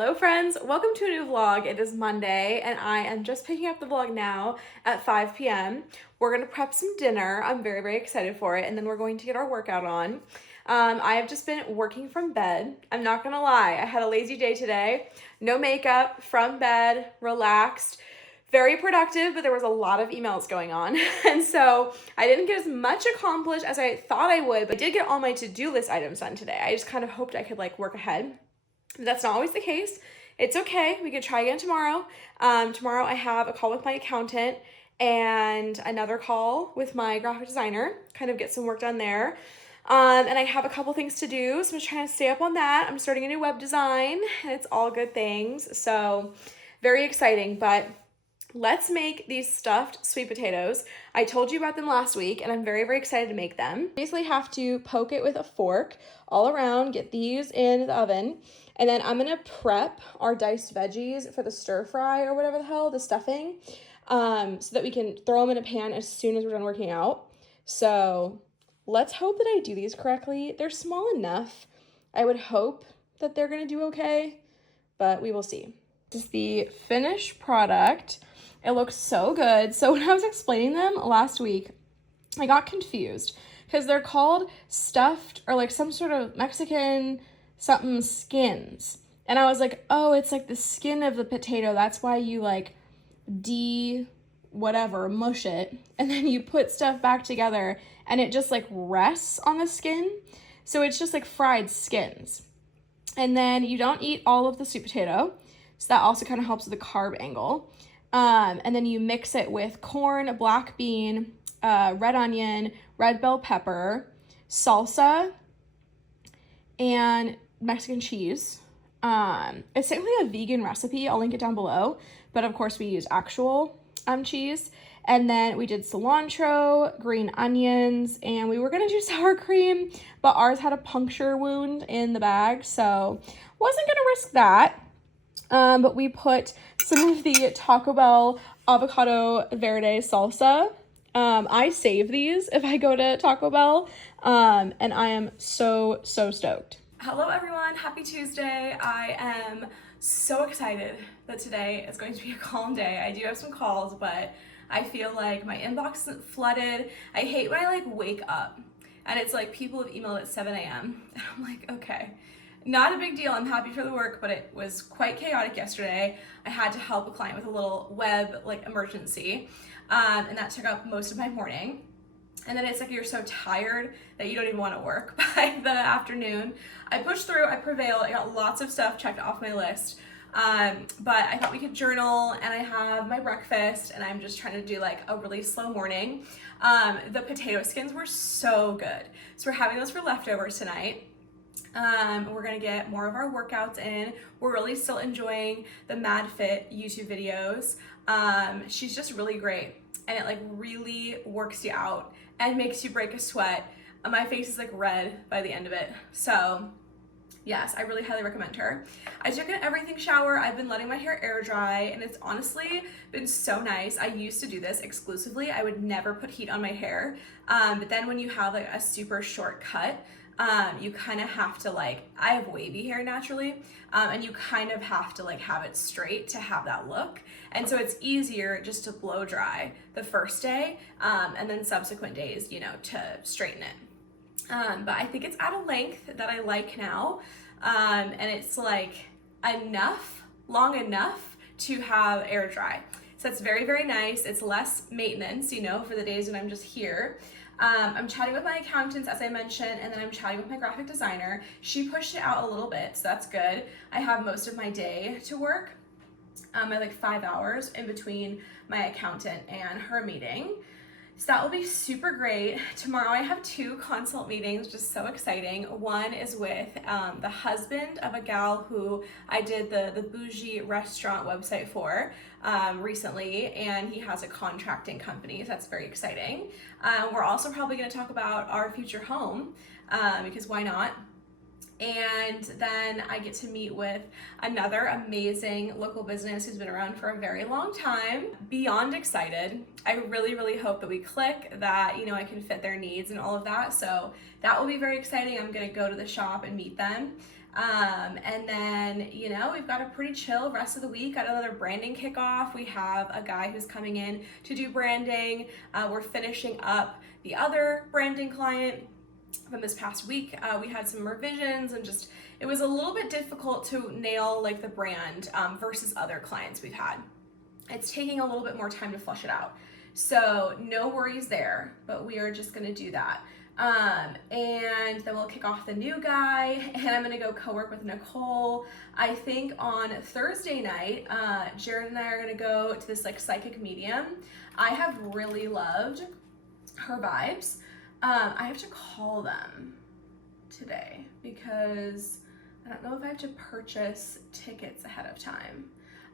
Hello friends, welcome to a new vlog. It is Monday and I am just picking up the vlog now at 5 p.m. We're gonna prep some dinner. I'm very excited for it, and then we're going to get our workout on. I have just been working from bed. I'm not gonna lie, I had a lazy day today. No makeup, from bed, relaxed, very productive, but there was a lot of emails going on. And so I didn't get as much accomplished as I thought I would, but I did get all my to-do list items done today. I just kind of hoped I could like work ahead. That's not always the case. It's okay. We could try again tomorrow. Tomorrow I have a call with my accountant and another call with my graphic designer, kind of get some work done there. And I have a couple things to do, so I'm just trying to stay up on that. I'm starting a new web design, and it's all good things. So very exciting, but let's make these stuffed sweet potatoes. I told you about them last week, and I'm very excited to make them. Basically have to poke it with a fork all around, get these in the oven, and then I'm gonna prep our diced veggies for the stir fry or whatever the hell, the stuffing, so that we can throw them in a pan as soon as we're done working out. So let's hope that I do these correctly. They're small enough. I would hope that they're gonna do okay, but we will see. This is the finished product. It looks so good. So when I was explaining them last week, I got confused because they're called stuffed or like some sort of Mexican something skins. And I was like, oh, it's like the skin of the potato. That's why you like mush it. And then you put stuff back together and it just like rests on the skin. So it's just like fried skins. And then you don't eat all of the sweet potato. So that also kind of helps with the carb angle. And then you mix it with corn, black bean, red onion, red bell pepper, salsa, and Mexican cheese. It's technically a vegan recipe. I'll link it down below. But of course we use actual cheese. And then we did cilantro, green onions, and we were gonna do sour cream, but ours had a puncture wound in the bag, so wasn't gonna risk that. But we put some of the Taco Bell avocado verde salsa. I save these if I go to Taco Bell, and I am so stoked. Hello everyone, happy Tuesday. I am so excited that today is going to be a calm day. I do have some calls, but I feel like my inbox isn't flooded. I hate when I like wake up and it's like people have emailed at 7 a.m. and I'm like, okay. Not a big deal, I'm happy for the work, but it was quite chaotic yesterday. I had to help a client with a little web like emergency, and that took up most of my morning. And then it's like you're so tired that you don't even want to work by the afternoon. I pushed through, I prevailed, I got lots of stuff checked off my list. But I thought we could journal, and I have my breakfast, and I'm just trying to do like a really slow morning. The potato skins were so good. So we're having those for leftovers tonight. We're gonna get more of our workouts in. We're really still enjoying the Mad Fit YouTube videos. She's just really great, and it like really works you out and makes you break a sweat. My face is like red by the end of it. So yes, I really highly recommend her. I took an everything shower. I've been letting my hair air dry, and it's honestly been so nice. I used to do this exclusively. I would never put heat on my hair. But then when you have like a super short cut, you kind of have to like, I have wavy hair naturally, and you kind of have to like have it straight to have that look. And so it's easier just to blow dry the first day, and then subsequent days, you know, to straighten it. But I think it's at a length that I like now, and it's like long enough to have air dry. So that's very nice. It's less maintenance, you know, for the days when I'm just here. I'm chatting with my accountants, as I mentioned, and then I'm chatting with my graphic designer. She pushed it out a little bit, so that's good. I have most of my day to work. I have like 5 hours in between my accountant and her meeting. So that will be super great. Tomorrow I have 2 consult meetings, which is so exciting. One is with the husband of a gal who I did the bougie restaurant website for recently, and he has a contracting company, so that's very exciting. We're also probably gonna talk about our future home, because why not? And then I get to meet with another amazing local business who's been around for a very long time. Beyond excited. I really hope that we click, that, you know, I can fit their needs and all of that. So that will be very exciting. I'm gonna go to the shop and meet them. And then, you know, we've got a pretty chill rest of the week. Got another branding kickoff. We have a guy who's coming in to do branding. We're finishing up the other branding client from this past week. We had some revisions and just, it was a little bit difficult to nail like the brand versus other clients we've had. It's taking a little bit more time to flush it out. So no worries there, but we are just gonna do that. And then we'll kick off the new guy, and I'm gonna go co-work with Nicole. I think on Thursday night, Jared and I are gonna go to this like psychic medium. I have really loved her vibes. I have to call them today because I don't know if I have to purchase tickets ahead of time.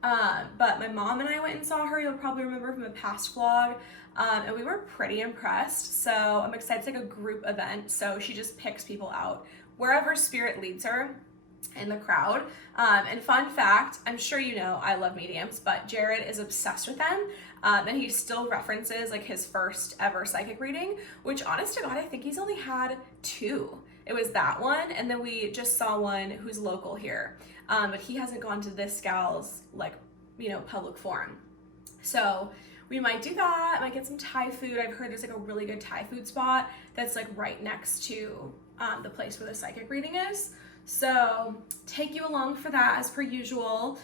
But my mom and I went and saw her. You'll probably remember from a past vlog. And we were pretty impressed. So I'm excited. It's like a group event. So she just picks people out wherever spirit leads her in the crowd. And fun fact, I'm sure you know I love mediums, but Jared is obsessed with them. And he still references like his first ever psychic reading, which honest to God, I think he's only had 2. It was that one, and then we just saw one who's local here. But he hasn't gone to this gal's like, you know, public forum. So we might do that, might get some Thai food. I've heard there's like a really good Thai food spot that's like right next to the place where the psychic reading is. So take you along for that as per usual.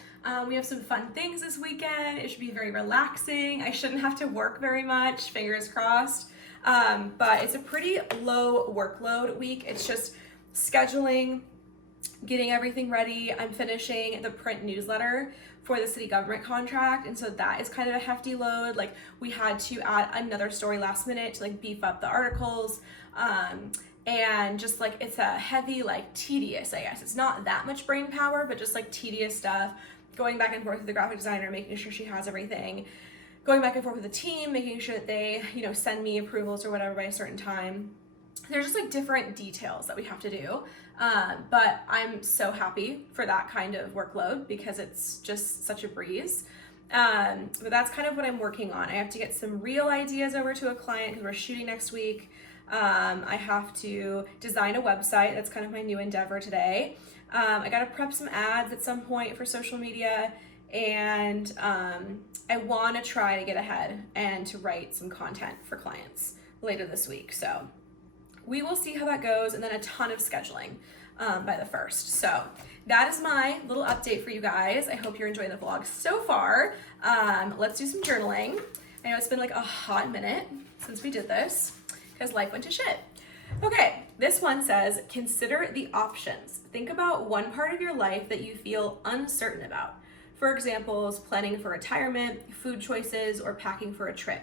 We have some fun things this weekend. It should be very relaxing. I shouldn't have to work very much, fingers crossed. But it's a pretty low workload week. It's just scheduling, getting everything ready. I'm finishing the print newsletter for the city government contract, and so that is kind of a hefty load. Like we had to add another story last minute to like beef up the articles, and just like it's a heavy, like tedious, I guess. It's not that much brain power, but just like tedious stuff, going back and forth with the graphic designer, making sure she has everything, going back and forth with the team, making sure that they, you know, send me approvals or whatever by a certain time. There's just like different details that we have to do. But I'm so happy for that kind of workload because it's just such a breeze. But that's kind of what I'm working on. I have to get some real ideas over to a client because we're shooting next week. I have to design a website. That's kind of my new endeavor today. I got to prep some ads at some point for social media, and I want to try to get ahead and to write some content for clients later this week. So we will see how that goes, and then a ton of scheduling by the 1st. So that is my little update for you guys. I hope you're enjoying the vlog so far. Let's do some journaling. I know it's been like a hot minute since we did this because life went to shit. Okay, this one says, consider the options. Think about one part of your life that you feel uncertain about. For example, planning for retirement, food choices, or packing for a trip.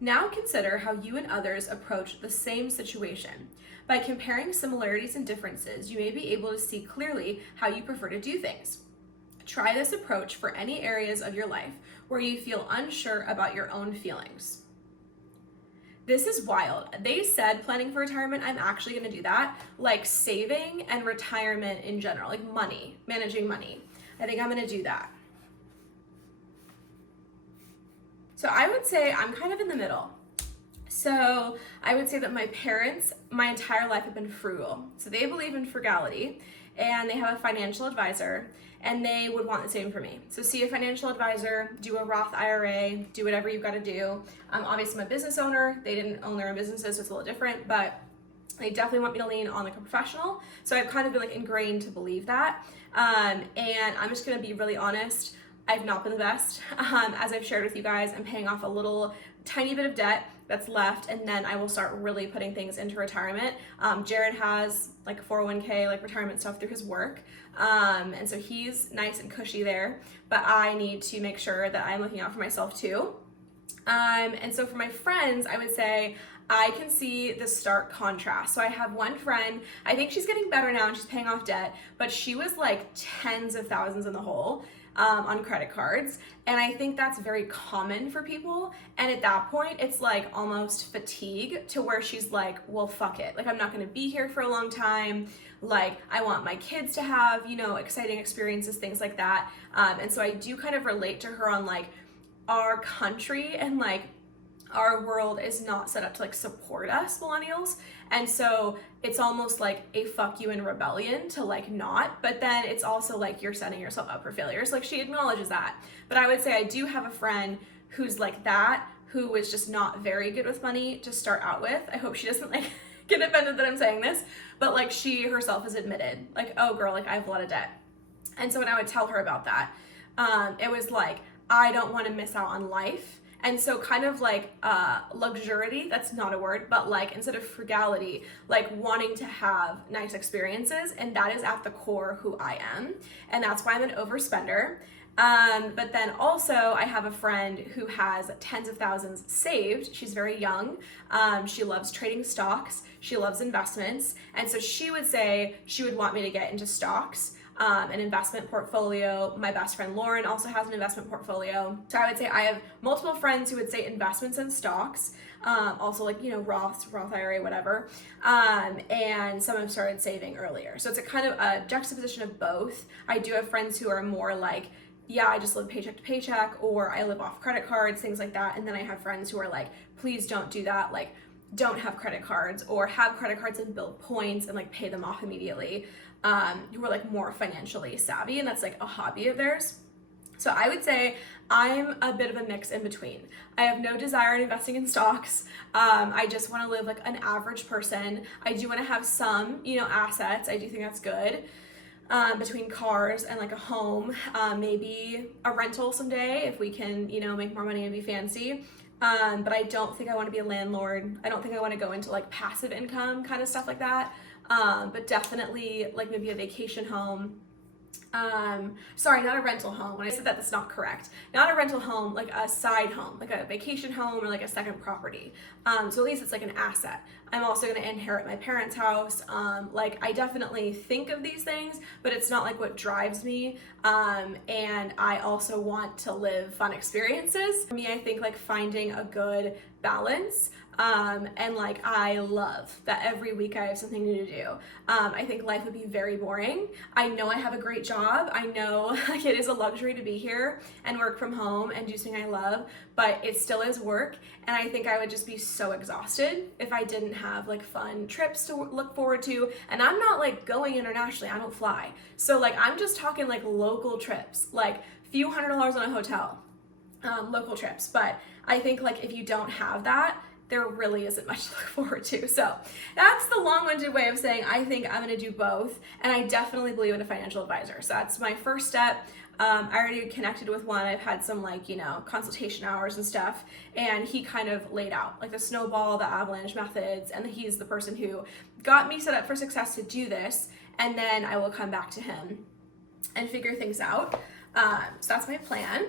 Now consider how you and others approach the same situation. By comparing similarities and differences, you may be able to see clearly how you prefer to do things. Try this approach for any areas of your life where you feel unsure about your own feelings. This is wild. They said planning for retirement. I'm actually gonna do that. Like saving and retirement in general, like money, managing money. I think I'm gonna do that. So I would say I'm kind of in the middle. So I would say that my parents, my entire life have been frugal. So they believe in frugality, and they have a financial advisor, and they would want the same for me. So see a financial advisor, do a Roth IRA, do whatever you've got to do. Obviously I'm a business owner. They didn't own their own businesses, so it's a little different, but they definitely want me to lean on like a professional. So I've kind of been like ingrained to believe that. And I'm just gonna be really honest. I've not been the best. As I've shared with you guys, I'm paying off a little tiny bit of debt that's left, and then I will start really putting things into retirement. Jared has like 401k, like retirement stuff through his work. And so he's nice and cushy there, but I need to make sure that I'm looking out for myself too. And so for my friends, I would say I can see the stark contrast. So I have one friend, I think she's getting better now and she's paying off debt, but she was like tens of thousands in the hole on credit cards. And I think that's very common for people. And at that point, it's like almost fatigue to where she's like, well, fuck it. Like, I'm not gonna be here for a long time. Like, I want my kids to have, you know, exciting experiences, things like that. And so I do kind of relate to her on like our country and like our world is not set up to like support us millennials, and so it's almost like a fuck you and rebellion to like not, but then it's also like you're setting yourself up for failures. Like she acknowledges that, but I would say I do have a friend who's like that, who is just not very good with money to start out with. I hope she doesn't like get offended that I'm saying this, but like she herself has admitted like, oh girl, like I have a lot of debt. And so when I would tell her about that, it was like, I don't want to miss out on life. And so kind of like luxurity, that's not a word, but like instead of frugality, like wanting to have nice experiences. And that is at the core who I am. And that's why I'm an overspender. But then also I have a friend who has tens of thousands saved. She's very young. She loves trading stocks. She loves investments. And so she would say she would want me to get into stocks. An investment portfolio. My best friend Lauren also has an investment portfolio. So I would say I have multiple friends who would say investments and stocks, also like, you know, Roth IRA, whatever. And some have started saving earlier. So it's a kind of a juxtaposition of both. I do have friends who are more like, yeah, I just live paycheck to paycheck, or I live off credit cards, things like that. And then I have friends who are like, please don't do that. Like, don't have credit cards, or have credit cards and build points and like pay them off immediately. Who are like more financially savvy, and that's like a hobby of theirs. So I would say I'm a bit of a mix in between. I have no desire in investing in stocks. I just want to live like an average person. I do want to have some, you know, assets. I do think that's good. Between cars and like a home, maybe a rental someday if we can, you know, make more money and be fancy. But I don't think I want to be a landlord. I don't think I want to go into like passive income kind of stuff like that. But definitely like maybe a vacation home. Sorry, not a rental home. When I said that, that's not correct. Not a rental home, like a side home, like a vacation home or like a second property. So at least it's like an asset. I'm also going to inherit my parents' house. Like I definitely think of these things, but it's not like what drives me. And I also want to live fun experiences. For me, I think like finding a good balance. And like I love that every week I have something new to do. I think life would be very boring. I know I have a great job. I know like it is a luxury to be here and work from home and do something I love, but it still is work. And I think I would just be so exhausted if I didn't have like fun trips to look forward to. And I'm not like going internationally. I don't fly. So like I'm just talking like local trips, like few $100s on a hotel, local trips. But I think like if you don't have that, there really isn't much to look forward to. So that's the long-winded way of saying I think I'm gonna do both, and I definitely believe in a financial advisor. So that's my first step. I already connected with one. I've had some like, you know, consultation hours and stuff, and he kind of laid out like the snowball, the avalanche methods, and he's the person who got me set up for success to do this, and then I will come back to him and figure things out. So that's my plan.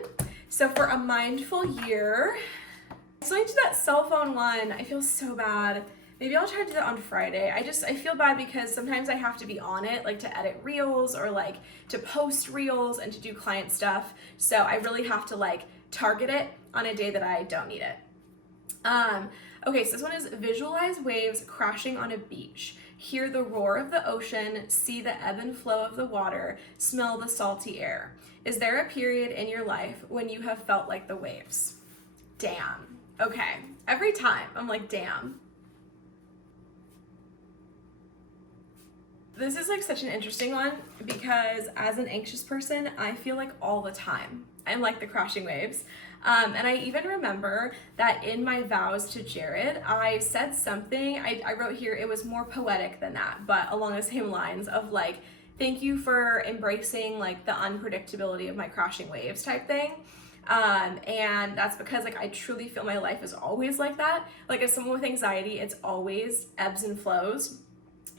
So for a mindful year, so I did that cell phone one. I feel so bad. Maybe I'll try to do that on Friday. I feel bad because sometimes I have to be on it, like to edit reels or like to post reels and to do client stuff. So I really have to like target it on a day that I don't need it. Okay, so this one is visualize waves crashing on a beach. Hear the roar of the ocean, see the ebb and flow of the water, smell the salty air. Is there a period in your life when you have felt like the waves? Damn. Okay, every time I'm like, damn. This is like such an interesting one because as an anxious person, I feel like all the time I'm like the crashing waves. And I even remember that in my vows to Jared, I said something, I wrote here, it was more poetic than that, but along the same lines of like, thank you for embracing like the unpredictability of my crashing waves type thing. And that's because like I truly feel my life is always like that. Like as someone with anxiety, it's always ebbs and flows.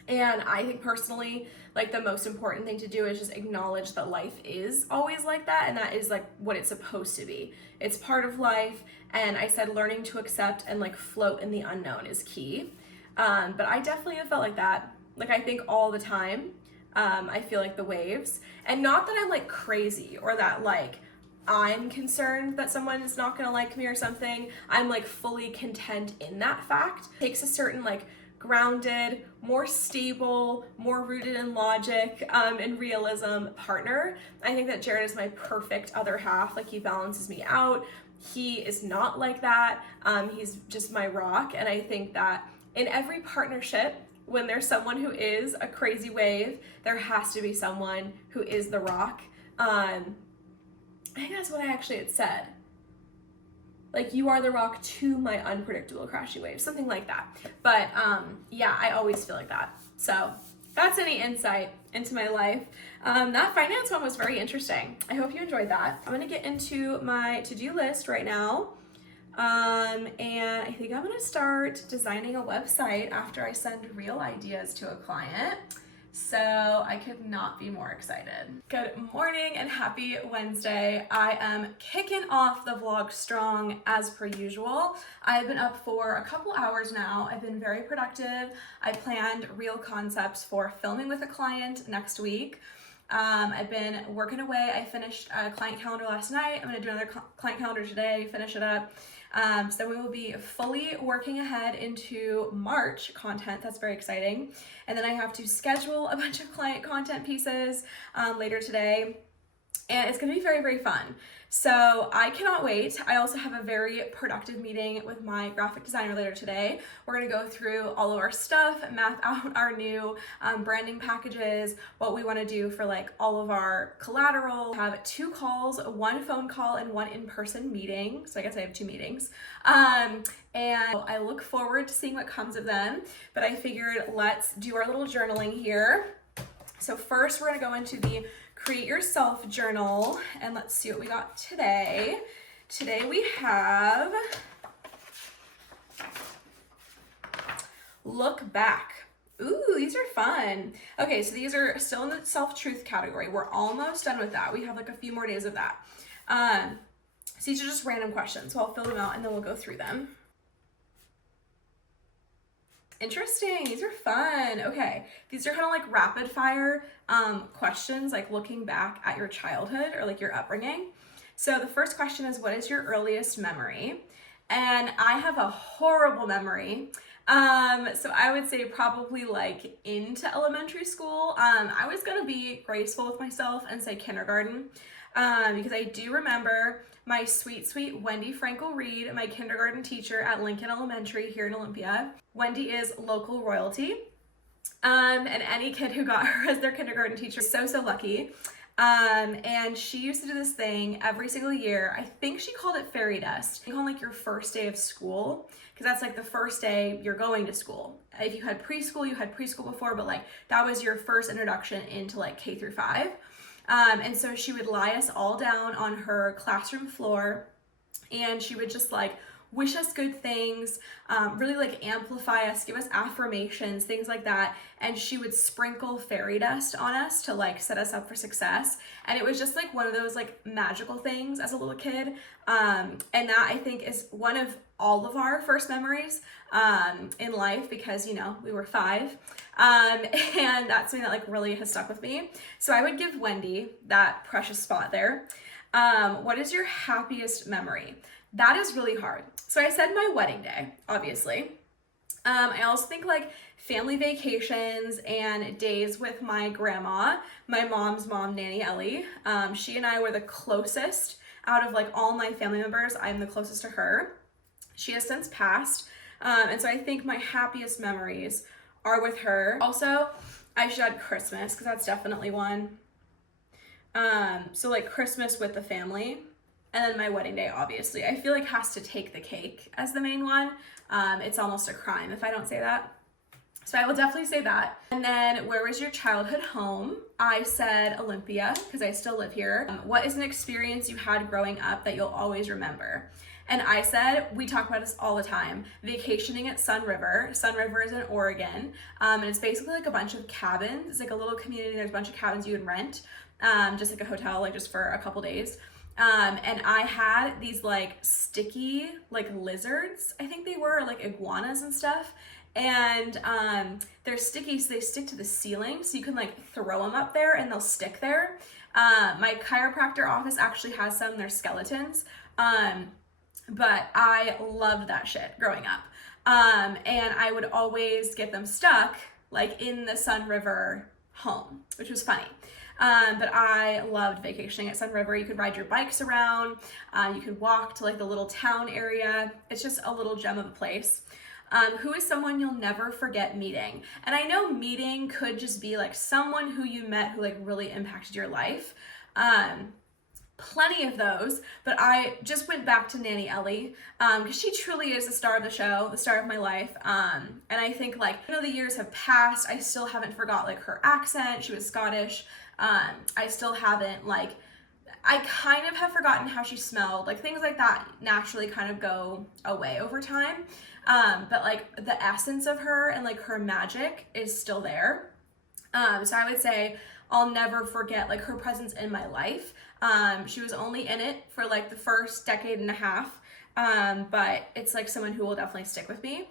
And I think personally, like the most important thing to do is just acknowledge that life is always like that, and that is like what it's supposed to be. It's part of life, and I said learning to accept and like float in the unknown is key. But I definitely have felt like that. Like I think all the time, I feel like the waves, and not that I'm like crazy or that like I'm concerned that someone is not gonna like me or something. I'm like fully content in that fact. It takes a certain like grounded, more stable, more rooted in logic and realism partner. I think that Jared is my perfect other half. Like he balances me out. He is not like that. He's just my rock. And I think that in every partnership, when there's someone who is a crazy wave, there has to be someone who is the rock. I think that's what I actually had said. Like, you are the rock to my unpredictable crashy wave, something like that. But yeah, I always feel like that. So that's any insight into my life. That finance one was very interesting. I hope you enjoyed that. I'm gonna get into my to-do list right now. And I think I'm gonna start designing a website after I send real ideas to a client. So I could not be more excited. Good morning and happy Wednesday. I am kicking off the vlog strong as per usual. I've been up for a couple hours now. I've been very productive. I planned real concepts for filming with a client next week. I've been working away. I finished a client calendar last night. I'm gonna do another client calendar today, finish it up. So we will be fully working ahead into March content. That's very exciting. And then I have to schedule a bunch of client content pieces later today. And it's gonna be very, very fun. So I cannot wait. I also have a very productive meeting with my graphic designer later today. We're gonna go through all of our stuff, map out our new branding packages, what we wanna do for like all of our collateral. I have 2 calls, 1 phone call and 1 in-person meeting. So I guess I have 2 meetings. And I look forward to seeing what comes of them. But I figured let's do our little journaling here. So first we're gonna go into the Create Yourself journal, and let's see what we got today. Today we have Look Back. Ooh, these are fun. Okay, so these are still in the self-truth category. We're almost done with that. We have like a few more days of that. So these are just random questions, so I'll fill them out and then we'll go through them. Interesting, these are fun. Okay, these are kind of like rapid fire questions, like looking back at your childhood or like your upbringing. So the first question is, what is your earliest memory? And I have a horrible memory. So I would say probably like into elementary school. I was gonna be graceful with myself and say kindergarten, because I do remember my sweet, sweet Wendy Frankel Reed, my kindergarten teacher at Lincoln Elementary here in Olympia. Wendy is local royalty. And any kid who got her as their kindergarten teacher is so, so lucky. And she used to do this thing every single year. I think she called it fairy dust. On like your first day of school, because that's like the first day you're going to school. If you had preschool, you had preschool before, but like that was your first introduction into like K through 5. And so she would lie us all down on her classroom floor, and she would just like wish us good things, really like amplify us, give us affirmations, things like that. And she would sprinkle fairy dust on us to like set us up for success. And it was just like one of those like magical things as a little kid. And that I think is one of all of our first memories in life, because you know we were 5, and that's something that like really has stuck with me. So I would give Wendy that precious spot there. What is your happiest memory? That is really hard. So I said my wedding day, obviously. I also think like family vacations and days with my grandma, my mom's mom, Nanny Ellie. She and I were the closest out of like all my family members. I'm the closest to her. She has since passed. And so I think my happiest memories are with her. Also, I should add Christmas, because that's definitely one. So like Christmas with the family. And then my wedding day, obviously, I feel like has to take the cake as the main one. It's almost a crime if I don't say that. So I will definitely say that. And then, where was your childhood home? I said Olympia, because I still live here. What is an experience you had growing up that you'll always remember? And I said, we talk about this all the time, vacationing at Sun River. Sun River is in Oregon. And it's basically like a bunch of cabins. It's like a little community. There's a bunch of cabins you would rent, just like a hotel, like just for a couple days. And I had these like sticky, like lizards, I think they were, like iguanas and stuff. And they're sticky, so they stick to the ceiling, so you can like throw them up there and they'll stick there. My chiropractor office actually has some, they're skeletons. But I loved that shit growing up. And I would always get them stuck like in the Sun River home, which was funny. But I loved vacationing at Sun River. You could ride your bikes around, you could walk to like the little town area. It's just a little gem of a place. Who is someone you'll never forget meeting? And I know meeting could just be like someone who you met who like really impacted your life. Plenty of those, but I just went back to Nanny Ellie because she truly is the star of the show, the star of my life. And I think like, you know, the years have passed, I still haven't forgot like her accent. She was Scottish. I still haven't like, I kind of have forgotten how she smelled. Like things like that naturally kind of go away over time. But like the essence of her and like her magic is still there. So I would say I'll never forget like her presence in my life. She was only in it for like the first decade and a half, but it's like someone who will definitely stick with me.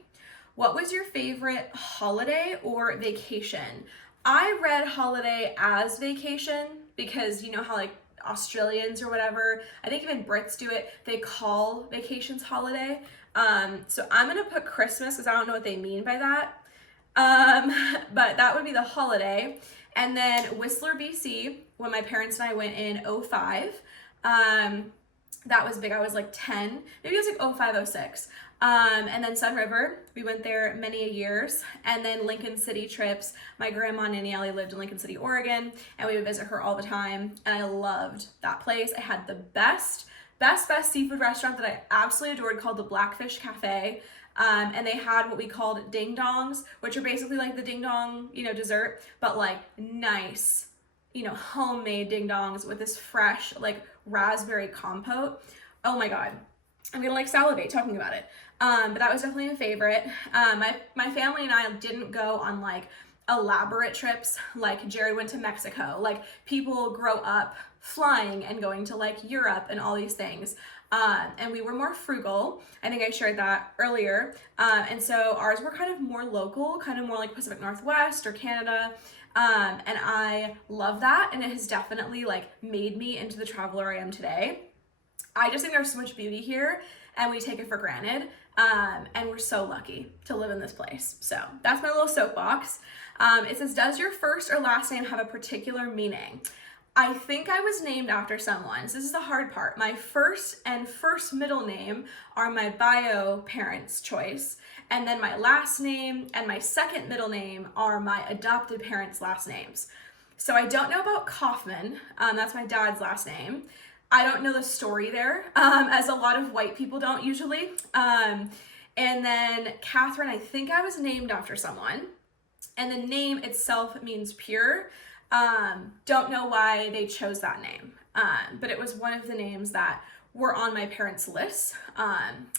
What was your favorite holiday or vacation? I read holiday as vacation because you know how like Australians or whatever, I think even Brits do it, they call vacations holiday. So I'm gonna put Christmas because I don't know what they mean by that. But that would be the holiday. And then Whistler, BC, when my parents and I went in 05, that was big. I was like 10, maybe it was like 05, 06. And then Sun River, we went there many years. And then Lincoln City trips. My grandma, Nanny Ellie, lived in Lincoln City, Oregon, and we would visit her all the time. And I loved that place. I had the best seafood restaurant that I absolutely adored called the Blackfish Cafe. And they had what we called ding dongs, which are basically like the ding dong, you know, dessert, but like nice, you know, homemade ding dongs with this fresh like raspberry compote. Oh my God. I'm gonna like salivate talking about it. But that was definitely a favorite. My family and I didn't go on like elaborate trips like Jared went to Mexico. Like people grow up flying and going to like Europe and all these things. And we were more frugal. I think I shared that earlier. And so ours were kind of more local, kind of more like Pacific Northwest or Canada. And I love that. And it has definitely like made me into the traveler I am today. I just think there's so much beauty here and we take it for granted. And we're so lucky to live in this place. So that's my little soapbox. It says, does your first or last name have a particular meaning? I think I was named after someone. So this is the hard part. My first and first middle name are my bio parents' choice. And then my last name and my second middle name are my adopted parents' last names. So I don't know about Kaufman. That's my dad's last name. I don't know the story there, as a lot of white people don't usually. And then Catherine, I think I was named after someone. And the name itself means pure. Don't know why they chose that name, but it was one of the names that were on my parents' list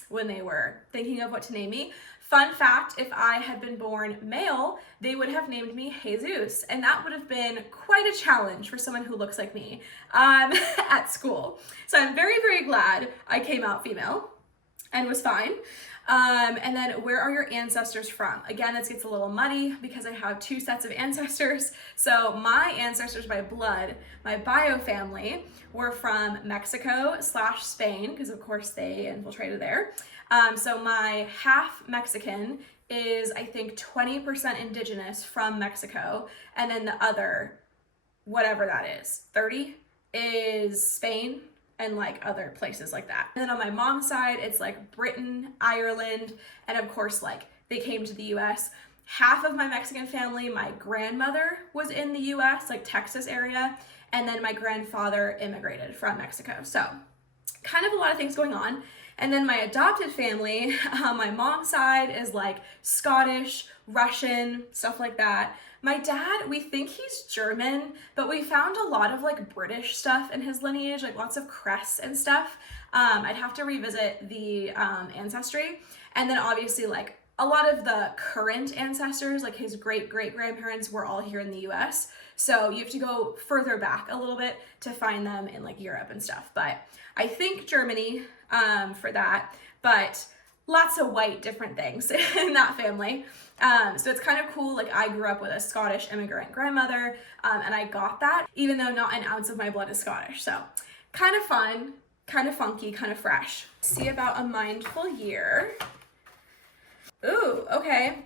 when they were thinking of what to name me. Fun fact, if I had been born male, they would have named me Jesus, and that would have been quite a challenge for someone who looks like me at school. So I'm very, very glad I came out female and was fine. And then where are your ancestors from? Again, this gets a little muddy because I have two sets of ancestors. So my ancestors by blood, my bio family, were from Mexico/Spain, because of course they infiltrated there. So my half Mexican is, I think, 20% indigenous from Mexico. And then the other, whatever that is, 30 is Spain and like other places like that. And then on my mom's side, it's like Britain, Ireland, and of course, like they came to the US. Half of my Mexican family, my grandmother was in the US, like Texas area, and then my grandfather immigrated from Mexico. So kind of a lot of things going on. And then my adopted family, my mom's side is like Scottish, Russian, stuff like that. My dad, we think he's German, but we found a lot of like British stuff in his lineage, like lots of crests and stuff. I'd have to revisit the ancestry. And then obviously like a lot of the current ancestors, like his great-great-grandparents were all here in the US. So you have to go further back a little bit to find them in like Europe and stuff. But I think Germany for that, but lots of white different things in that family. So it's kind of cool. Like I grew up with a Scottish immigrant grandmother, and I got that even though not an ounce of my blood is Scottish. So kind of fun, kind of funky, kind of fresh. See about a mindful year. Ooh, okay.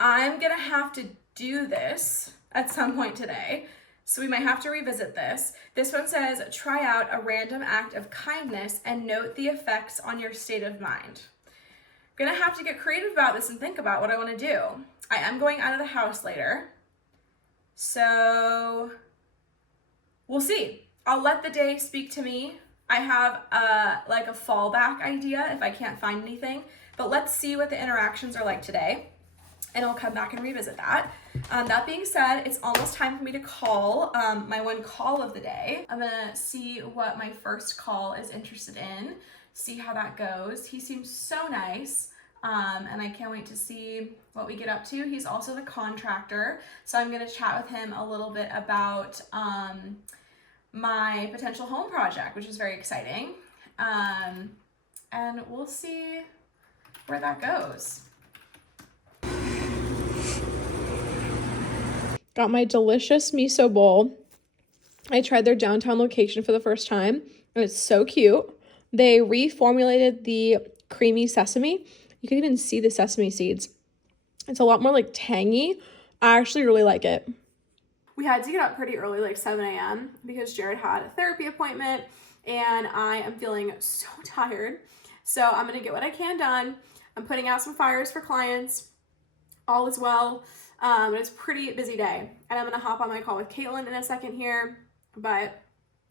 I'm gonna have to do this at some point today. So we might have to revisit this. This one says, try out a random act of kindness and note the effects on your state of mind. I'm gonna have to get creative about this and think about what I wanna do. I am going out of the house later, so we'll see. I'll let the day speak to me. I have like a fallback idea if I can't find anything, but let's see what the interactions are like today, and I'll come back and revisit that. That being said, it's almost time for me to call my one call of the day. I'm gonna see what my first call is interested in, see how that goes. He seems so nice, and I can't wait to see what we get up to. He's also the contractor, so I'm gonna chat with him a little bit about my potential home project, which is very exciting. And we'll see where that goes. Got my delicious miso bowl. I tried their downtown location for the first time, and it's so cute. They reformulated the creamy sesame. You can even see the sesame seeds. It's a lot more like tangy. I actually really like it. We had to get up pretty early, like 7 a.m. because Jared had a therapy appointment, and I am feeling so tired. So I'm gonna get what I can done. I'm putting out some fires for clients. All is well. It's a pretty busy day, and I'm gonna hop on my call with Caitlin in a second here, but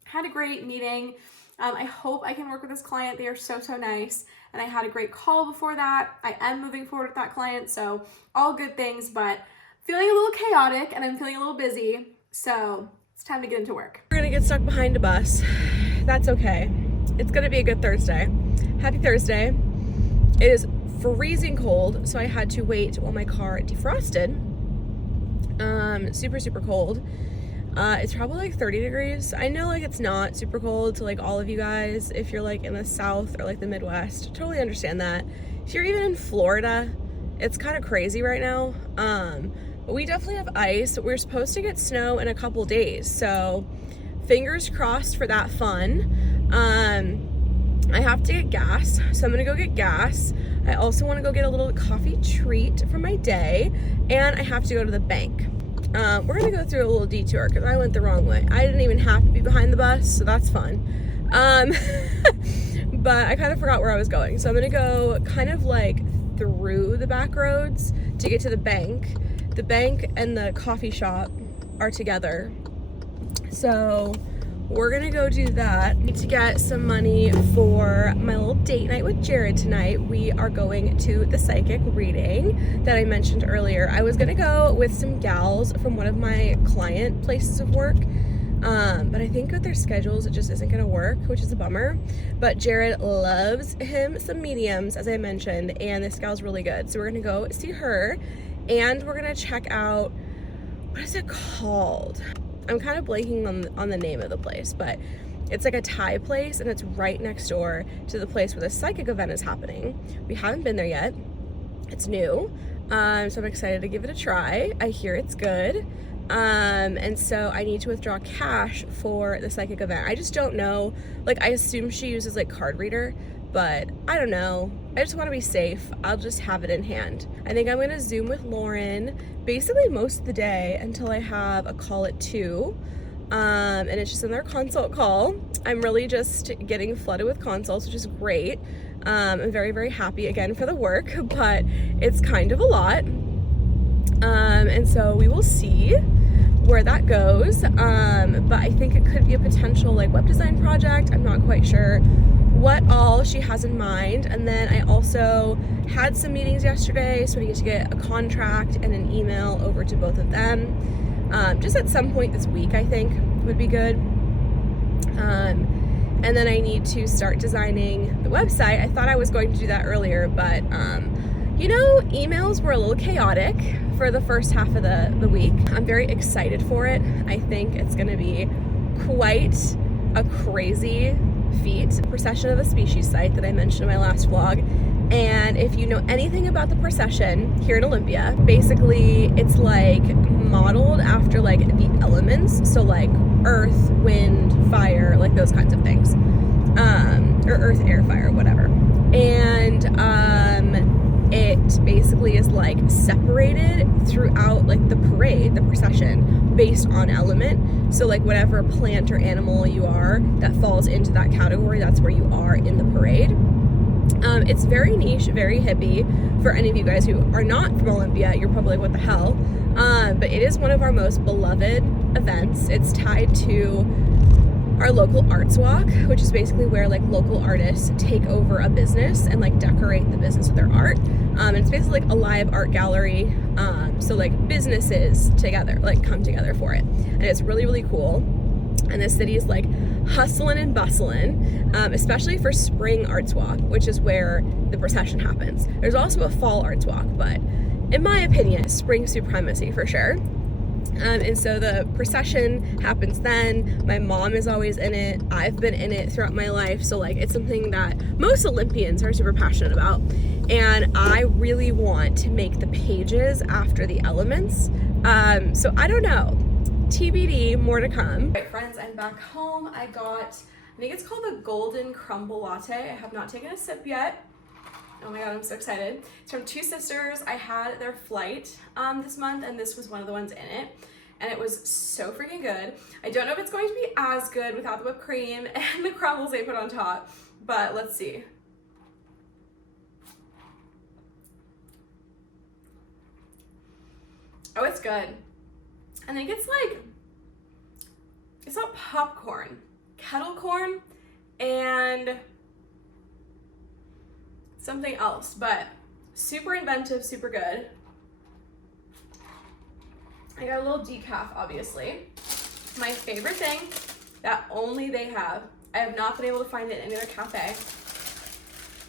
had a great meeting. I hope I can work with this client. They are so, so nice, and I had a great call before that. I am moving forward with that client, so all good things, but feeling a little chaotic, and I'm feeling a little busy, so it's time to get into work. We're gonna get stuck behind a bus. That's okay. It's gonna be a good Thursday. Happy Thursday. It is freezing cold, so I had to wait while my car defrosted. Super, super cold. It's probably like 30 degrees. I know like it's not super cold to like all of you guys if you're like in the South or like the Midwest. Totally understand that. If you're even in Florida, it's kind of crazy right now. But we definitely have ice. We're supposed to get snow in a couple days, so fingers crossed for that fun. I have to get gas, so I'm gonna go get gas. I also want to go get a little coffee treat for my day, and I have to go to the bank. We're gonna go through a little detour because I went the wrong way. I didn't even have to be behind the bus, so that's fun. But I kind of forgot where I was going, so I'm gonna go kind of like through the back roads to get to the bank. The bank and the coffee shop are together, so we're gonna go do that. I need to get some money for my little date night with Jared tonight. We are going to the psychic reading that I mentioned earlier. I was gonna go with some gals from one of my client places of work, but I think with their schedules it just isn't gonna work, which is a bummer. But Jared loves him some mediums, as I mentioned, and this gal's really good. So we're gonna go see her, and we're gonna check out, what is it called? I'm kind of blanking on the name of the place, but it's like a Thai place, and it's right next door to the place where the psychic event is happening. We haven't been there yet. It's new, so I'm excited to give it a try. I hear it's good, and so I need to withdraw cash for the psychic event. I just don't know. Like, I assume she uses like card reader, but I don't know. I just want to be safe. I'll just have it in hand. I think I'm going to Zoom with Lauren basically most of the day until I have a call at 2. And it's just another consult call. I'm really just getting flooded with consults, which is great. I'm very, very happy again for the work, but it's kind of a lot. And so we will see where that goes. But I think it could be a potential like web design project. I'm not quite sure what all she has in mind. And then I also had some meetings yesterday, so I need to get a contract and an email over to both of them. Just at some point this week, I think would be good. And then I need to start designing the website. I thought I was going to do that earlier, but you know, emails were a little chaotic for the first half of the week. I'm very excited for it. I think it's gonna be quite a crazy feat. Procession of the Species site that I mentioned in my last vlog. And if you know anything about the procession here in Olympia, basically it's like modeled after like the elements, so like earth, wind, fire, like those kinds of things, or earth, air, fire, whatever. And it basically is like separated throughout like the parade, the procession, based on element. So like whatever plant or animal you are that falls into that category, that's where you are in the parade. It's very niche, very hippie. For any of you guys who are not from Olympia, you're probably like, what the hell? But it is one of our most beloved events. It's tied to our local arts walk, which is basically where like local artists take over a business and like decorate the business with their art. And it's basically like a live art gallery. So like businesses together, like come together for it. And it's really, really cool. And the city is like hustling and bustling, especially for spring arts walk, which is where the procession happens. There's also a fall arts walk, but in my opinion, spring supremacy for sure. And so the procession happens then. My mom is always in it. I've been in it throughout my life. So like it's something that most Olympians are super passionate about. And I really want to make the pages after the elements. So I don't know. TBD, more to come. All right, friends, I'm back home. I think it's called the Golden Crumble Latte. I have not taken a sip yet. Oh my God, I'm so excited. It's from two sisters. I had their flight this month, and this was one of the ones in it. And it was so freaking good. I don't know if it's going to be as good without the whipped cream and the crumbles they put on top, but let's see. Oh, it's good. I think it's like, it's not popcorn, kettle corn, and something else, but super inventive, super good. I got a little decaf, obviously. My favorite thing that only they have, I have not been able to find it in any other cafe,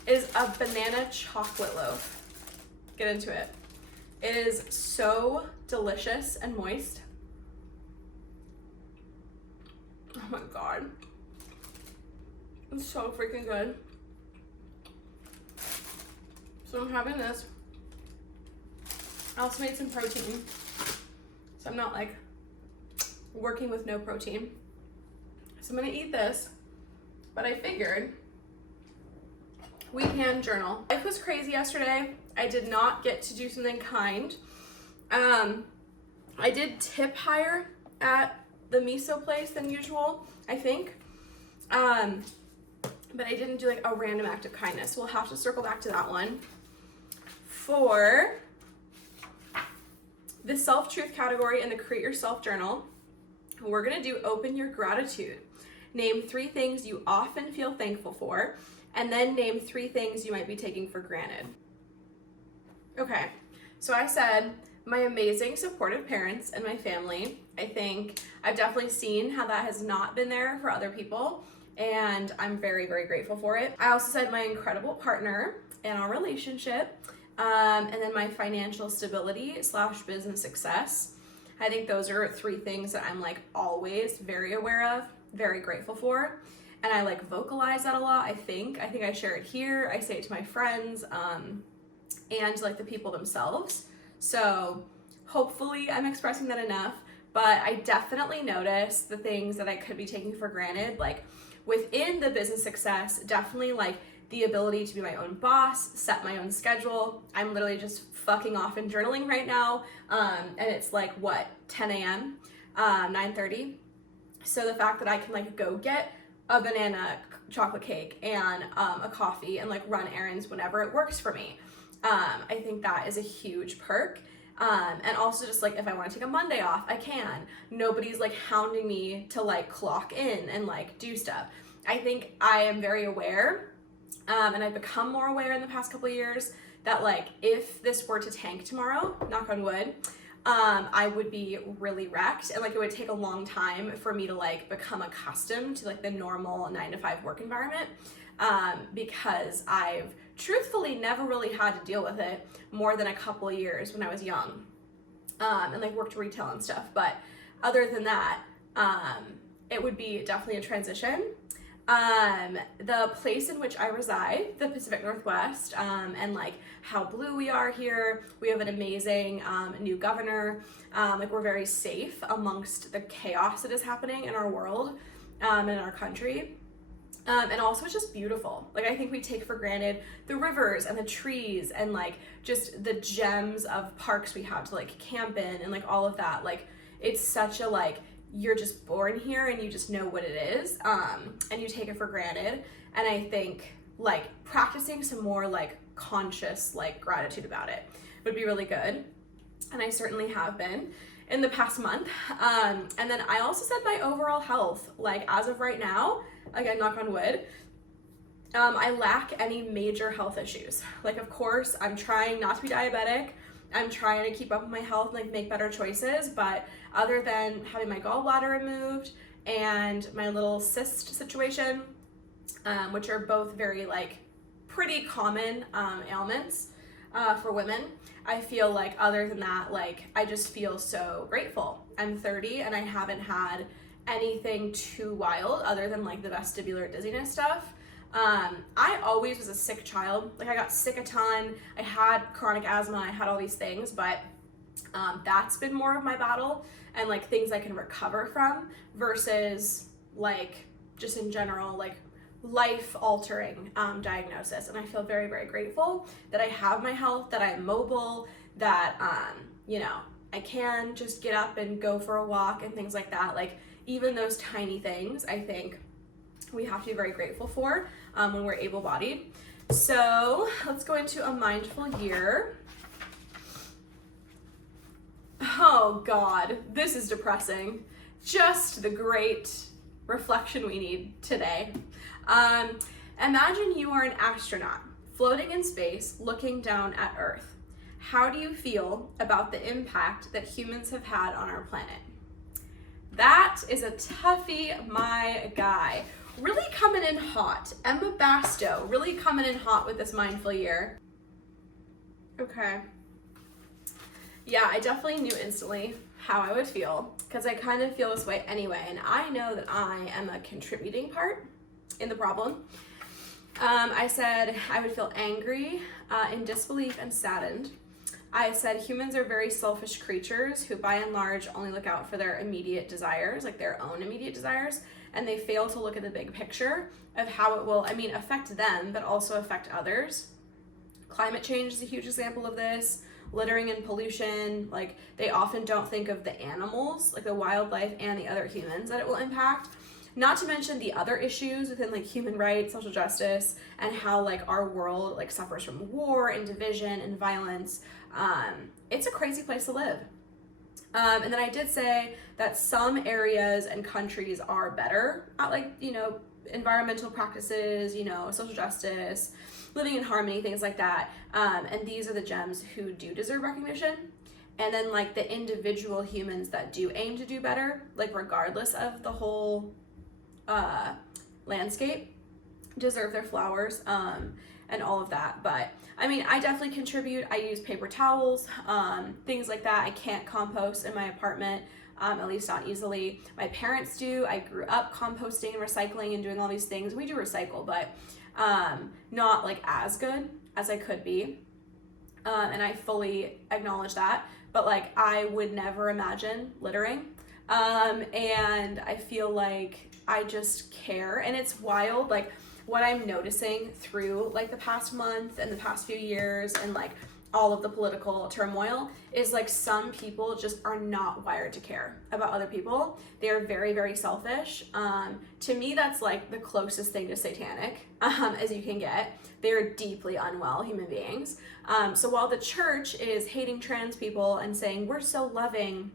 is a banana chocolate loaf. Get into it. It is so delicious and moist. Oh my God. It's so freaking good. So I'm having this. I also made some protein. So I'm not like working with no protein. So I'm gonna eat this, but I figured we can journal. Life was crazy yesterday. I did not get to do something kind. I did tip higher at the MiSo place than usual, I think. But I didn't do like a random act of kindness. We'll have to circle back to that one. For the self-truth category in the Create Yourself journal, we're gonna do open your gratitude. Name 3 things you often feel thankful for, and then name 3 things you might be taking for granted. Okay, so I said my amazing supportive parents and my family. I think I've definitely seen how that has not been there for other people, and I'm very, very grateful for it. I also said my incredible partner in our relationship, and then my financial stability / business success. I think those are 3 things that I'm like always very aware of, very grateful for. And I like vocalize that a lot, I think. I share it here, I say it to my friends, and like the people themselves. So hopefully I'm expressing that enough, but I definitely notice the things that I could be taking for granted, like within the business success, definitely like the ability to be my own boss, set my own schedule. I'm literally just fucking off and journaling right now. And it's like, what, 10 a.m., 9:30. So the fact that I can like go get a banana chocolate cake and a coffee and like run errands whenever it works for me. I think that is a huge perk. And also just like if I want to take a Monday off, I can. Nobody's like hounding me to like clock in and like do stuff. I think I am very aware, and I've become more aware in the past couple of years that like if this were to tank tomorrow, knock on wood, I would be really wrecked, and like it would take a long time for me to like become accustomed to like the normal 9-to-5 work environment, because I've truthfully never really had to deal with it more than a couple of years when I was young, and like worked retail and stuff. But other than that, it would be definitely a transition. The place in which I reside, the Pacific Northwest, and like how blue we are here. We have an amazing new governor. Like we're very safe amongst the chaos that is happening in our world, and in our country. And also it's just beautiful. Like I think we take for granted the rivers and the trees and like just the gems of parks we have to like camp in and like all of that. Like it's such a like, you're just born here and you just know what it is, and you take it for granted. And I think like practicing some more like conscious like gratitude about it would be really good. And I certainly have been in the past month. And then I also said my overall health, like as of right now, again, knock on wood, I lack any major health issues. Like, of course, I'm trying not to be diabetic. I'm trying to keep up with my health and like make better choices. But other than having my gallbladder removed and my little cyst situation, which are both very like pretty common ailments for women, I feel like other than that, like I just feel so grateful. I'm 30 and I haven't had anything too wild other than like the vestibular dizziness stuff. I always was a sick child. Like I got sick a ton. I had chronic asthma. I had all these things, but that's been more of my battle and like things I can recover from versus like just in general, like life-altering diagnosis. And I feel very, very grateful that I have my health, that I'm mobile, that you know, I can just get up and go for a walk and things like that. Like even those tiny things, I think we have to be very grateful for when we're able-bodied. So let's go into a mindful year. Oh God, this is depressing. Just the great reflection we need today. Imagine you are an astronaut floating in space, looking down at Earth. How do you feel about the impact that humans have had on our planet? That is a toughie, my guy. Really coming in hot. Emma Basto, really coming in hot with this mindful year. Okay. Yeah, I definitely knew instantly how I would feel because I kind of feel this way anyway. And I know that I am a contributing part in the problem. I said I would feel angry, in disbelief and saddened. I said humans are very selfish creatures who by and large only look out for their immediate desires, like their own immediate desires, and they fail to look at the big picture of how it will, affect them, but also affect others. Climate change is a huge example of this. Littering and pollution, like they often don't think of the animals, like the wildlife and the other humans that it will impact. Not to mention the other issues within like human rights, social justice, and how like our world like suffers from war and division and violence. It's a crazy place to live. And then I did say that some areas and countries are better at like, environmental practices, social justice, living in harmony, things like that. And these are the gems who do deserve recognition. And then like the individual humans that do aim to do better, like regardless of the whole landscape, deserve their flowers and all of that. But I definitely contribute. I use paper towels, things like that. I can't compost in my apartment, at least not easily. My parents do. I grew up composting and recycling and doing all these things. We do recycle, but not like as good as I could be. And I fully acknowledge that. But like I would never imagine littering. And I feel like I just care. And it's wild, like what I'm noticing through like the past month and the past few years and like all of the political turmoil is like some people just are not wired to care about other people. They are very, very selfish. To me, that's like the closest thing to satanic as you can get. They're deeply unwell human beings. So while the church is hating trans people and saying, we're so loving,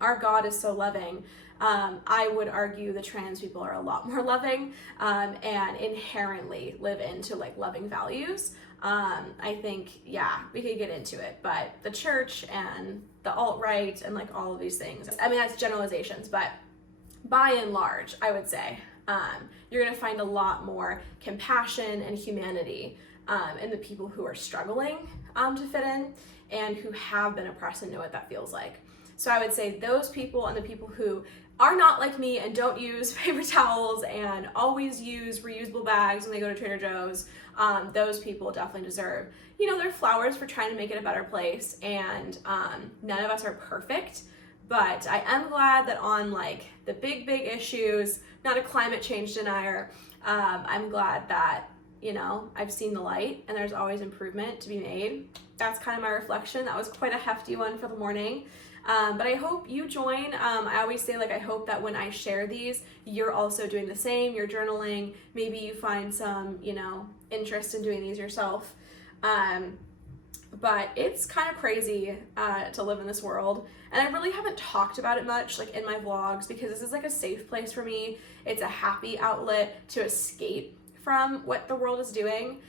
our God is so loving, I would argue the trans people are a lot more loving and inherently live into like loving values. I think, yeah, we could get into it, but the church and the alt-right and like all of these things, that's generalizations, but by and large, I would say, you're gonna find a lot more compassion and humanity in the people who are struggling to fit in and who have been oppressed and know what that feels like. So I would say those people and the people who are not like me and don't use paper towels and always use reusable bags when they go to Trader Joe's, those people definitely deserve, their flowers for trying to make it a better place. And none of us are perfect, but I am glad that on like the big issues, not a climate change denier, I'm glad that, I've seen the light and there's always improvement to be made. That's kind of my reflection. That was quite a hefty one for the morning. But I hope you join. I always say, like, I hope that when I share these, you're also doing the same. You're journaling. Maybe you find some, you know, interest in doing these yourself. But it's kind of crazy to live in this world. And I really haven't talked about it much, like, in my vlogs, because this is like a safe place for me. It's a happy outlet to escape from what the world is doing.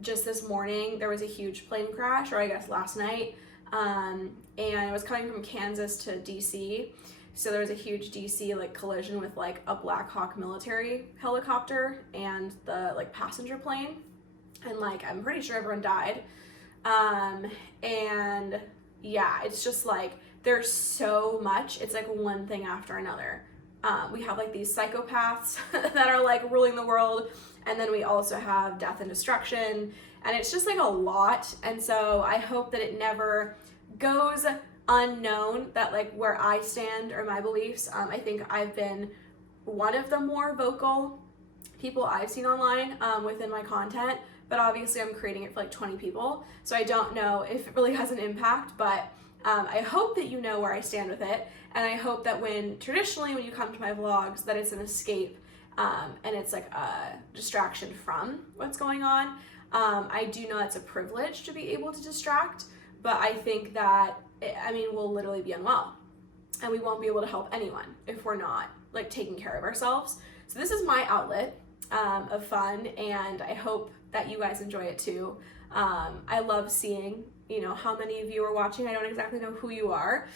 Just this morning, there was a huge plane crash, or I guess last night. And it was coming from Kansas to DC. So there was a huge DC like collision with like a Black Hawk military helicopter and the like passenger plane. And like, I'm pretty sure everyone died. And yeah, it's just like, there's so much, it's like one thing after another. We have like these psychopaths that are like ruling the world. And then we also have death and destruction. And it's just like a lot. And so I hope that it never goes unknown that like where I stand or my beliefs. I think I've been one of the more vocal people I've seen online within my content. But obviously I'm creating it for like 20 people. So I don't know if it really has an impact, but I hope that you know where I stand with it. And I hope that traditionally when you come to my vlogs, that it's an escape and it's like a distraction from what's going on. I do know it's a privilege to be able to distract, but I think that, we'll literally be unwell and we won't be able to help anyone if we're not like taking care of ourselves. So this is my outlet of fun, and I hope that you guys enjoy it too. I love seeing, you know, how many of you are watching. I don't exactly know who you are,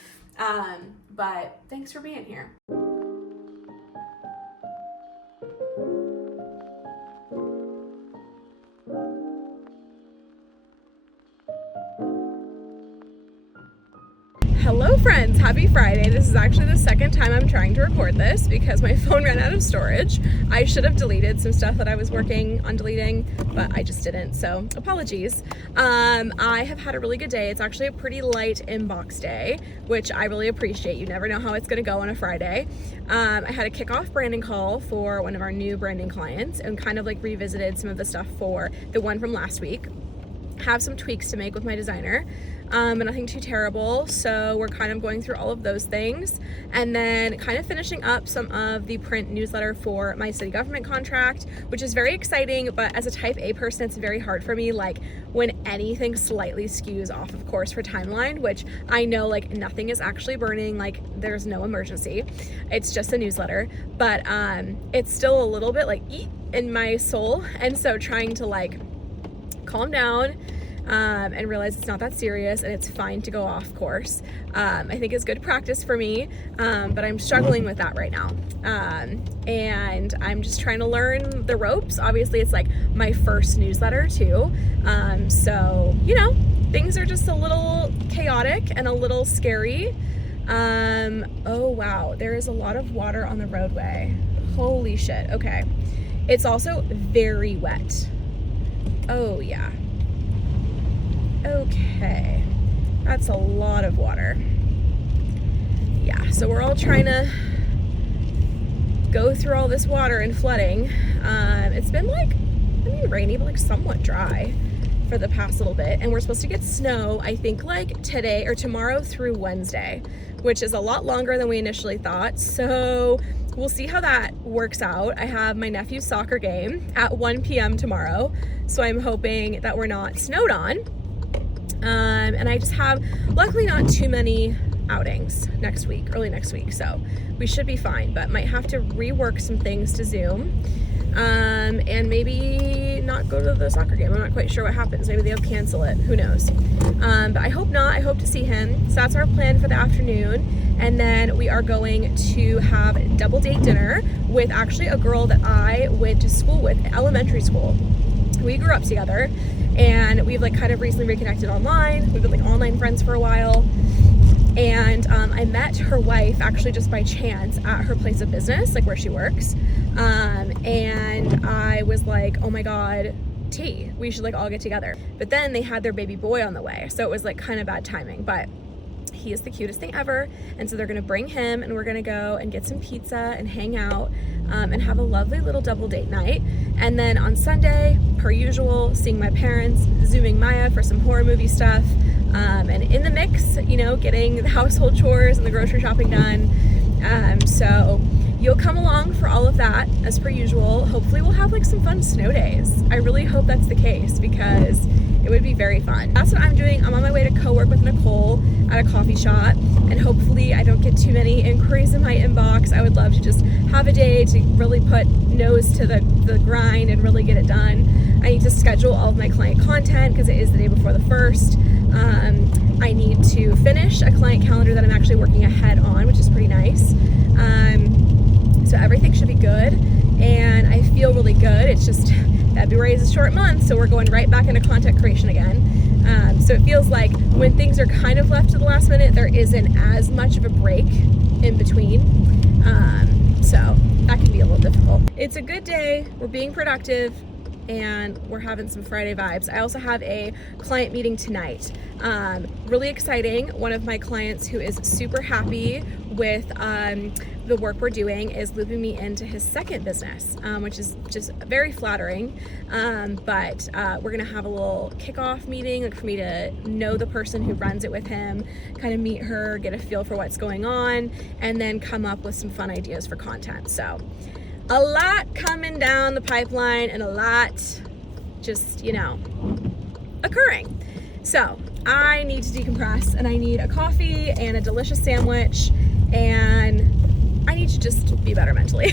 but thanks for being here. Hello friends, happy Friday. This is actually the second time I'm trying to record this because my phone ran out of storage. I should have deleted some stuff that I was working on deleting, but I just didn't, so apologies. I have had a really good day. It's actually a pretty light inbox day, which I really appreciate. You never know how it's gonna go on a Friday. I had a kickoff branding call for one of our new branding clients and kind of like revisited some of the stuff for the one from last week. Have some tweaks to make with my designer, but nothing too terrible. So we're kind of going through all of those things and then kind of finishing up some of the print newsletter for my city government contract, which is very exciting. But as a type A person, it's very hard for me, like when anything slightly skews off of course for timeline, which I know like nothing is actually burning, like there's no emergency. It's just a newsletter, but it's still a little bit like in my soul. And so trying to like calm down and realize it's not that serious and it's fine to go off course. I think it's good practice for me, but I'm struggling with that right now. And I'm just trying to learn the ropes. Obviously it's like my first newsletter too. So, you know, things are just a little chaotic and a little scary. Oh wow, there is a lot of water on the roadway. Holy shit, okay. It's also very wet. Oh yeah. Okay. That's a lot of water. Yeah, so we're all trying to go through all this water and flooding. It's been like, rainy, but like somewhat dry for the past little bit. And we're supposed to get snow, I think like today or tomorrow through Wednesday, which is a lot longer than we initially thought. So we'll see how that works out. I have my nephew's soccer game at 1 p.m. tomorrow. So I'm hoping that we're not snowed on. And I just have, luckily not too many outings early next week. So we should be fine, but might have to rework some things to Zoom. And maybe not go to the soccer game. I'm not quite sure what happens. Maybe they'll cancel it. Who knows? But I hope not. I hope to see him. So that's our plan for the afternoon. And then we are going to have double date dinner with actually a girl that I went to school with, elementary school. We grew up together and we've like kind of recently reconnected online. We've been like online friends for a while. And I met her wife actually just by chance at her place of business, like where she works. And I was like, oh my God, T, we should like all get together. But then they had their baby boy on the way. So it was like kind of bad timing, but he is the cutest thing ever. And so they're gonna bring him and we're gonna go and get some pizza and hang out and have a lovely little double date night. And then on Sunday, per usual, seeing my parents, Zooming Maya for some horror movie stuff. and in the mix, you know, getting the household chores and the grocery shopping done. So you'll come along for all of that as per usual. Hopefully we'll have like some fun snow days. I really hope that's the case because it would be very fun. That's what I'm doing. I'm on my way to co-work with Nicole at a coffee shop, and hopefully I don't get too many inquiries in my inbox. I would love to just have a day to really put nose to the grind and really get it done. I need to schedule all of my client content because it is the day before the 1st. I need to finish a client calendar that I'm actually working ahead on, which is pretty nice. So everything should be good, and I feel really good. It's just February is a short month, so we're going right back into content creation again. So it feels like when things are kind of left to the last minute, there isn't as much of a break in between. So that can be a little difficult. It's a good day. We're being productive, and we're having some Friday vibes. I also have a client meeting tonight. Really exciting. One of my clients who is super happy with the work we're doing is looping me into his second business, which is just very flattering. But we're gonna have a little kickoff meeting, like for me to know the person who runs it with him, kind of meet her, get a feel for what's going on, and then come up with some fun ideas for content. So a lot coming down the pipeline and a lot just, you know, occurring. So I need to decompress, and I need a coffee and a delicious sandwich, and I need to just be better mentally.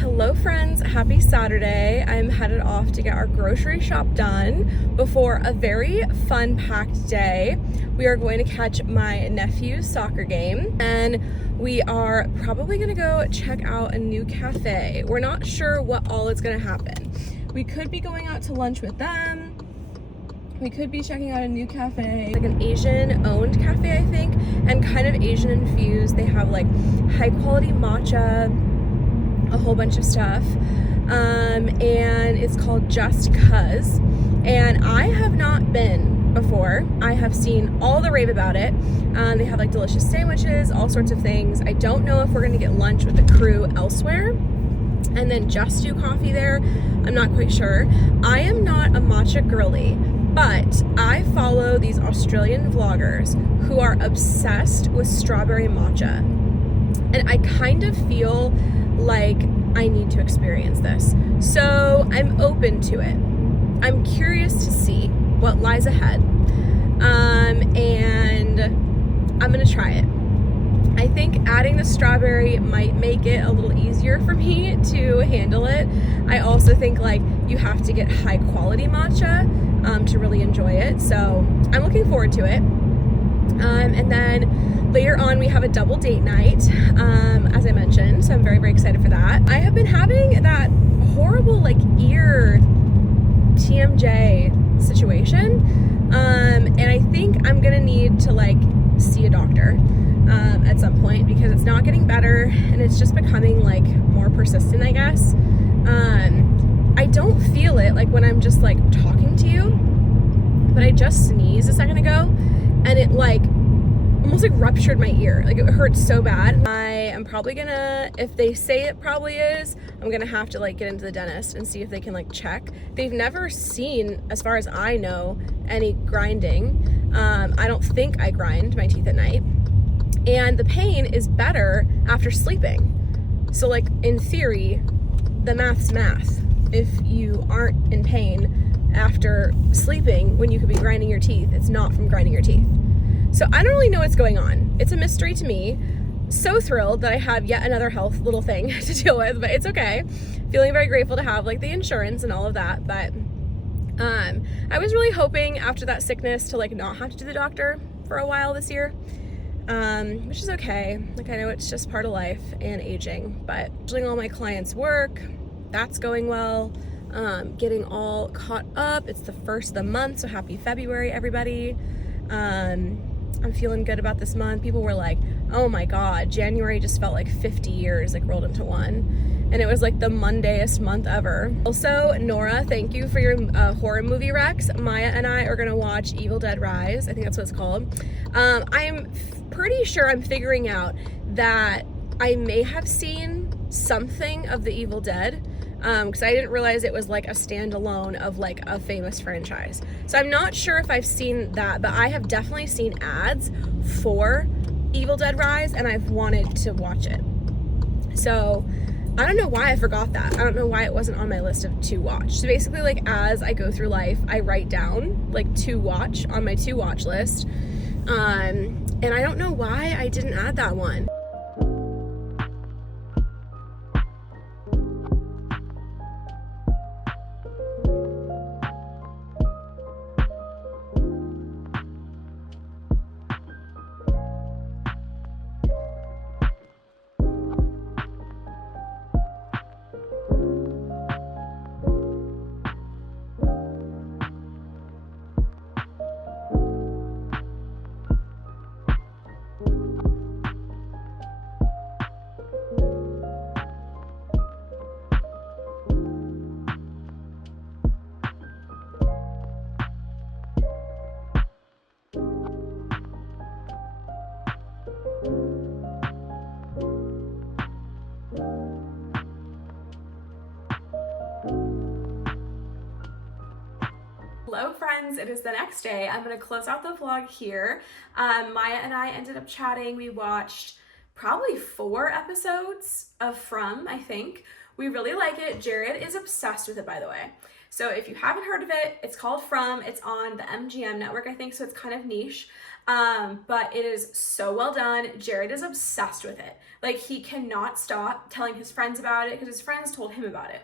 Hello friends, happy Saturday. I'm headed off to get our grocery shop done before a very fun packed day. We are going to catch my nephew's soccer game, and we are probably gonna go check out a new cafe. We're not sure what all is gonna happen. We could be going out to lunch with them. We could be checking out a new cafe, like an Asian owned cafe, I think, and kind of Asian infused. They have like high quality matcha, a whole bunch of stuff, and it's called Just Cuz, and I have not been before. I have seen all the rave about it. They have like delicious sandwiches, all sorts of things. I don't know if we're gonna get lunch with the crew elsewhere and then just do coffee there. I'm not quite sure. I am not a matcha girly, but I follow these Australian vloggers who are obsessed with strawberry matcha, and I kind of feel like I need to experience this. So I'm open to it. I'm curious to see what lies ahead. And I'm gonna try it. I think adding the strawberry might make it a little easier for me to handle it. I also think like you have to get high quality matcha to really enjoy it. So I'm looking forward to it. And then later on we have a double date night, as I mentioned, so I'm very, very excited for that. I have been having that horrible like ear TMJ situation, and I think I'm gonna need to like see a doctor at some point because it's not getting better and it's just becoming like more persistent, I guess. I don't feel it like when I'm just like talking to you, but I just sneezed a second ago and it like almost like ruptured my ear. Like it hurts so bad. I am probably gonna, if they say it probably is, I'm gonna have to like get into the dentist and see if they can like check. They've never seen, as far as I know, any grinding. I don't think I grind my teeth at night. And the pain is better after sleeping. So like in theory, the math's math. If you aren't in pain after sleeping when you could be grinding your teeth, it's not from grinding your teeth. So I don't really know what's going on. It's a mystery to me. So thrilled that I have yet another health little thing to deal with, but it's okay. Feeling very grateful to have like the insurance and all of that. But I was really hoping after that sickness to like not have to do the doctor for a while this year, which is okay. Like I know it's just part of life and aging, but doing all my clients' work, that's going well. Getting all caught up. It's the first of the month, so happy February, everybody. I'm feeling good about this month. People were like, oh my God, January just felt like 50 years like rolled into one. and it was like the Mondayest month ever. Also, Nora, thank you for your horror movie recs. Maya and I are gonna watch Evil Dead Rise. I think that's what it's called. I'm pretty sure I'm figuring out that I may have seen something of the Evil Dead, because I didn't realize it was like a standalone of like a famous franchise. So I'm not sure if I've seen that, but I have definitely seen ads for Evil Dead Rise, and I've wanted to watch it. So I don't know why I forgot that. I don't know why it wasn't on my list of to watch. So basically, like, as I go through life, I write down like to watch on my to watch list. And I don't know why I didn't add that one. Hello friends, it is the next day. I'm gonna close out the vlog here. Maya and I ended up chatting. We watched probably 4 episodes of From, I think. We really like it. Jared is obsessed with it, by the way. So if you haven't heard of it, it's called From. It's on the MGM network, I think, so it's kind of niche. But it is so well done. Jared is obsessed with it. Like, he cannot stop telling his friends about it because his friends told him about it.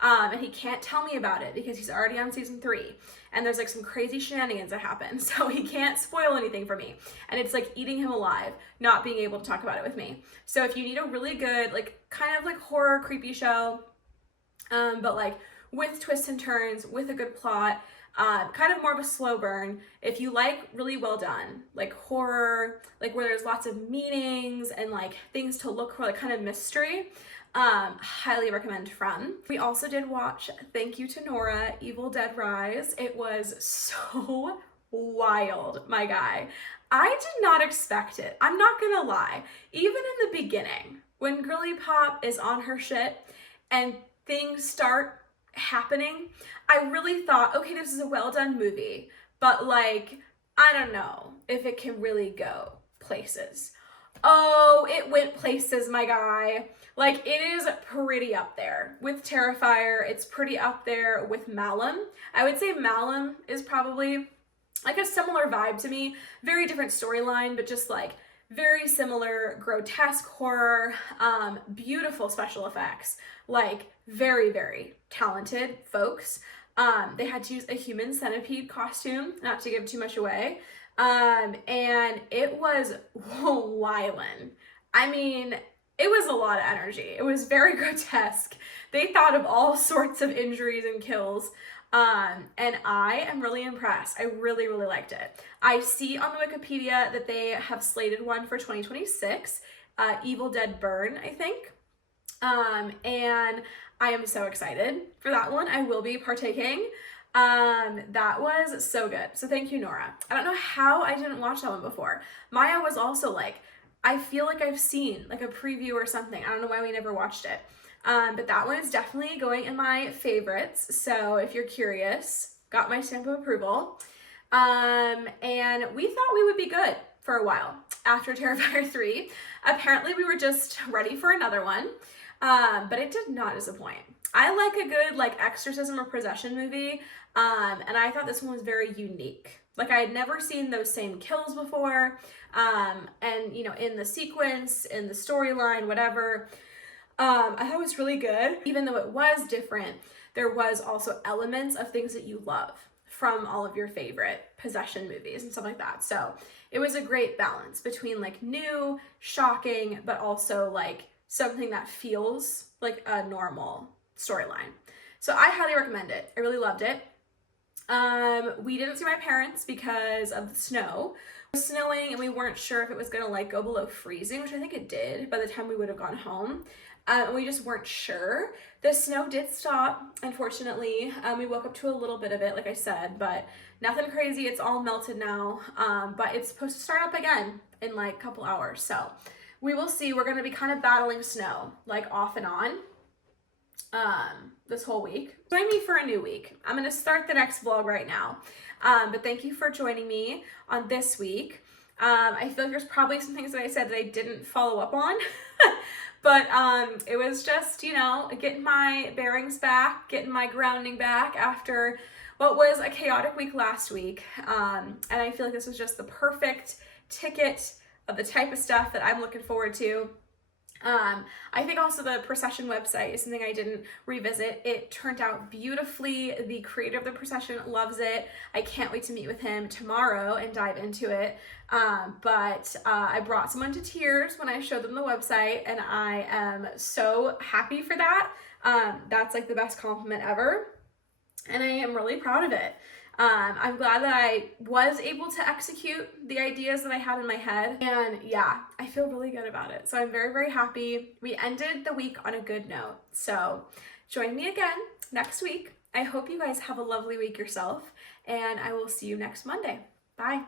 And he can't tell me about it because he's already on season 3 and there's like some crazy shenanigans that happen, so he can't spoil anything for me, and it's like eating him alive not being able to talk about it with me. So if you need a really good, like, kind of like horror creepy show, but like with twists and turns, with a good plot, kind of more of a slow burn, if you like really well done like horror, like where there's lots of meanings and like things to look for, like kind of mystery, highly recommend From. We also did watch, thank you to Nora, Evil Dead Rise. It was so wild, my guy. I did not expect it. I'm not gonna lie. Even in the beginning, when Girly Pop is on her shit and things start happening, I really thought, okay, this is a well done movie, but like, I don't know if it can really go places. Oh, it went places, my guy. Like, it is pretty up there with Terrifier. It's pretty up there with Malum. I would say Malum is probably like a similar vibe to me. Very different storyline, but just like very similar grotesque horror, beautiful special effects, like very, very talented folks. They had to use a human centipede costume, not to give too much away. And it was wildin'. I mean, it was a lot of energy. It was very grotesque. They thought of all sorts of injuries and kills. And I am really impressed. I really, really liked it. I see on the Wikipedia that they have slated one for 2026, Evil Dead Burn, I think. And I am so excited for that one. I will be partaking. That was so good. So thank you, Nora. I don't know how I didn't watch that one before. Maya was also like, I feel like I've seen like a preview or something. I don't know why we never watched it. But that one is definitely going in my favorites. So if you're curious, got my stamp of approval. And we thought we would be good for a while after Terrifier 3. Apparently we were just ready for another one. But it did not disappoint. I like a good like exorcism or possession movie. And I thought this one was very unique. Like, I had never seen those same kills before. And you know, in the sequence, in the storyline, whatever. I thought it was really good. Even though it was different, there was also elements of things that you love from all of your favorite possession movies and stuff like that. So it was a great balance between like new, shocking, but also like something that feels like a normal storyline. So I highly recommend it. I really loved it. We didn't see my parents because of the snow. was snowing and we weren't sure if it was gonna like go below freezing, which I think it did by the time we would have gone home. And we just weren't sure. The snow did stop, unfortunately. We woke up to a little bit of it, like I said, but nothing crazy. It's all melted now, but it's supposed to start up again in like a couple hours. So we will see. We're gonna be kind of battling snow, like off and on, this whole week. Join me for a new week. I'm gonna start the next vlog right now. But thank you for joining me on this week. I feel like there's probably some things that I said that I didn't follow up on. But it was just, you know, getting my bearings back, getting my grounding back after what was a chaotic week last week. And I feel like this was just the perfect ticket of the type of stuff that I'm looking forward to. I think also the procession website is something I didn't revisit. It turned out beautifully. The creator of the procession loves it. I can't wait to meet with him tomorrow and dive into it. But I brought someone to tears when I showed them the website, and I am so happy for that. That's like the best compliment ever. And I am really proud of it. I'm glad that I was able to execute the ideas that I had in my head, and yeah, I feel really good about it. So I'm very, very happy. We ended the week on a good note. So join me again next week. I hope you guys have a lovely week yourself, and I will see you next Monday. Bye.